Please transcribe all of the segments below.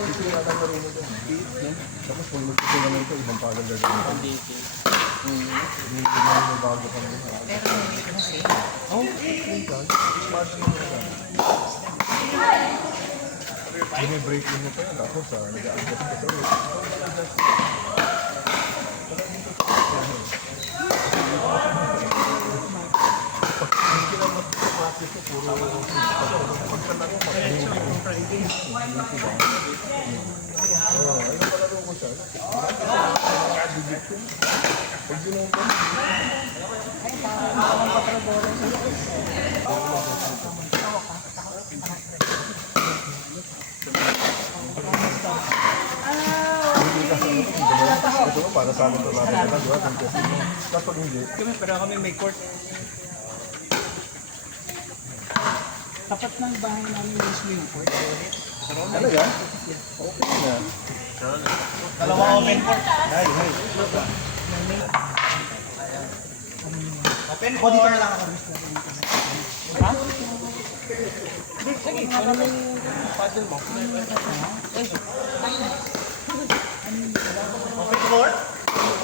Ito yung atang laro mo doon. Tapos kung magtutunan nito, ibang pagal gagawin. Hindi naman may bago kami. Pero may kasi. Oh, okay ka. Smart mo na lang. Bine-break mo pa yun. Tapos nag-a-adjust ka sa ulit. Hindi lang mag-practice ko. Puro pagkalaro. Ay, palaro ko siya. Nakadibit ko. Pag ginumpon. Ay, tawang patrabolo siya. Ito mo, para sa amin ito natin na, di ba? Tapos pag hindi. Pero kami may court. Tapat ng bahay namin mismo yung court. Talaga? Okay na. Dalawa open court. Hay. Open court. Dito na lang ako. Ha? Sige, ano yung paddle mo? Open court?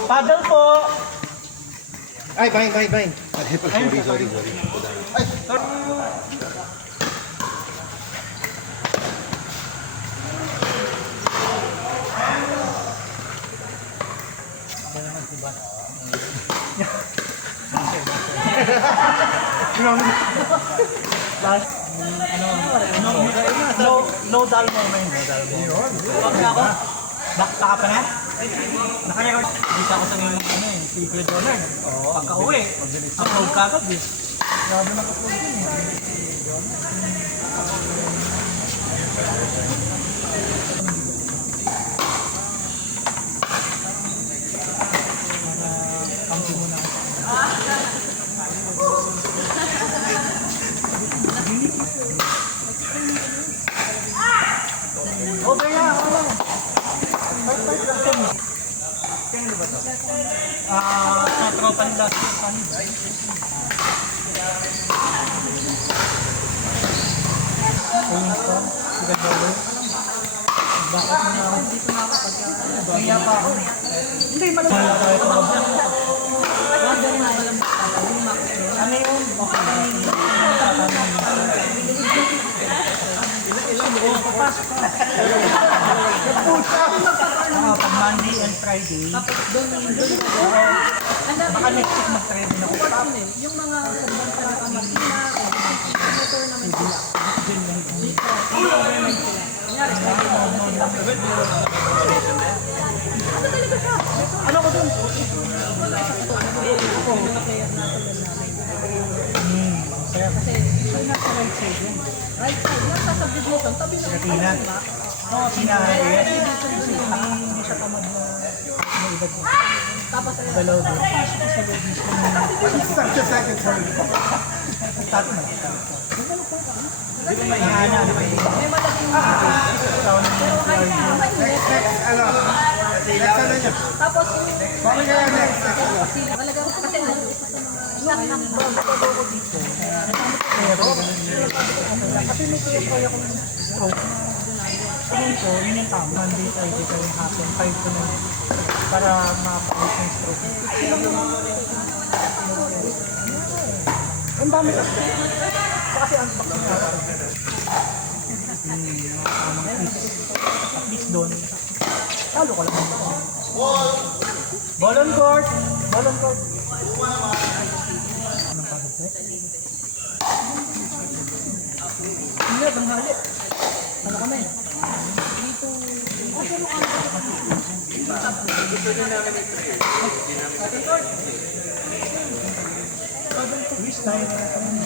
Paddle po! Ay, bahin. Sorry. Ay, sorry. No dull moment. Bakit ako? Nakaka pa na? Naka-record. Dito ako sa mga secret donor. Pagka-uwi, upload ka agad eh. Grabe na upload yun eh. Kampi muna ako. Over na, ano? Kailan ba ito? Sa tropa nila sa Panid. Ayun ito, sila Dolo. Bakit mo na ako? Dito na ako pagka... Kaya pa ako. Hindi, malamang. Ano yun? Okay. Papasok ka. Pag Monday and Friday. Tapos doon Baka next week mag-try din ako. yung mga sandang sa Martina, motor naman sila. Dito, naman sila. Kunyari, Ano ko dun? kasi ito na sa right side yan. Right side, yan sa subdivision, tabi na Katina. Oo, sinahay. Hindi siya tamad na edad mo. tapos Galaw din. Pasok ko sa loob mismo. Such a second time. Tato na. Hindi ko maihana. may malaking pero kahit mainit. Tapos yung talagang kasi nakakabog ko dito. Kasi may tuloy ako ng stroke. Tingin ko, yun yung tama. Monday, Friday ka yung hapon. 5 to 9. Para makapalit yung stroke. Ang dami kasi. Kasi ang bakit nga. At least doon. Talo ko lang. Ball on court! Ball on court! Anong pagod ko? Hindi, tanghali. Ano kami? Dito. Wish tayo na kami.